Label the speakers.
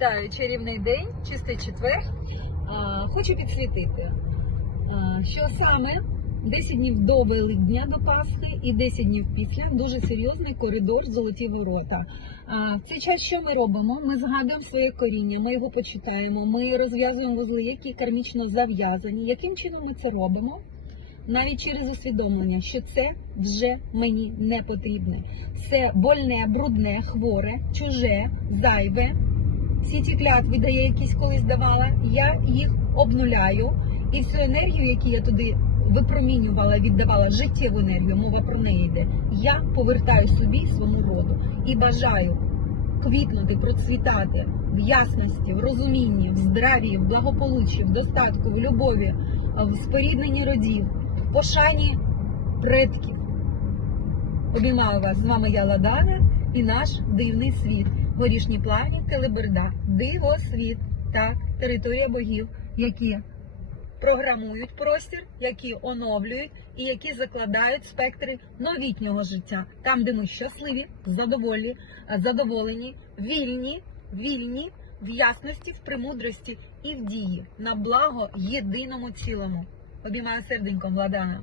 Speaker 1: Вітаю чарівний день, чистий четвер. Хочу підсвітити, що саме 10 днів до Великдня до Пасхи і 10 днів після дуже серйозний коридор золоті ворота. В цей час що ми робимо? Ми згадуємо своє коріння, ми його почитаємо, ми розв'язуємо вузли, які кармічно зав'язані. Яким чином ми це робимо? Навіть через усвідомлення, що це вже мені не потрібне. Це больне, брудне, хворе, чуже, зайве. Всі ті клятви, де я якісь колись давала, я їх обнуляю. І всю енергію, яку я туди випромінювала, віддавала життєву енергію, мова про неї йде, я повертаю собі своєму роду і бажаю квітнути, процвітати в ясності, в розумінні, в здраві, в благополуччі, в достатку, в любові, в спорідненні родів, в пошані предків. Обіймаю вас з вами я Ладана і наш дивний світ. Горішні плавні, Телеберда, диво світ, так, територія богів, які програмують простір, які оновлюють і які закладають спектри новітнього життя, там, де ми щасливі, задоволі, задоволені, вільні, вільні в ясності, в премудрості і в дії на благо єдиному цілому. Обіймаю серденьком, Владана.